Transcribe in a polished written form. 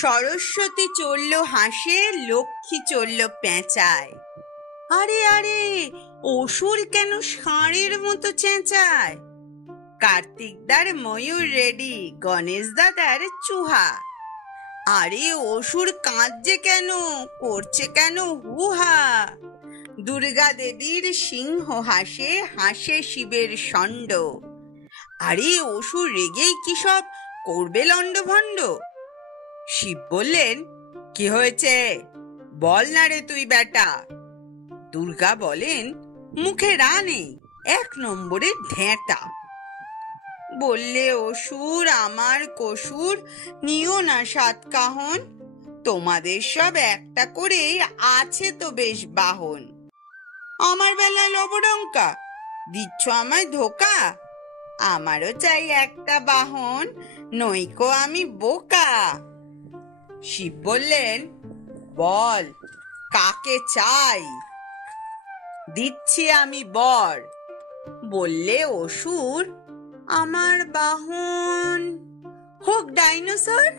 সরস্বতী চলল হাঁসে, লক্ষ্মী চলল পেঁচায়। আরে আরে, অসুর কেন ষাঁড়ের মতো চেঁচায়? কার্তিকদার ময়ূর রেডি, গণেশ দাদার চুহা। আরে অসুর কাঁদছে কেন, করছে কেন হুহা? দুর্গা দেবীর সিংহ হাসে, হাসে শিবের ষণ্ড। আরে অসুর রেগেই কি সব করবে লণ্ডভণ্ড? শিব বললেন, কি হয়েছে বল না রে তুই বেটা। দুর্গা বলেন, মুখে রা নেই, এক নম্বরে ঢেঁটা। বললে অসুর আমার কসুর, নিও না সাত কাহন, তোমাদের সব একটা করে আছে তো বেশ বাহন। আমার বেলায় লবডঙ্কা দিচ্ছ আমায় ধোকা, আমারও চাই একটা বাহন, নইকো আমি বোকা। শিব বললেন, বল কাকে চাই, দিচ্ছি আমি বর। বললে অসুর, আমার বাহন হোক ডাইনোসর।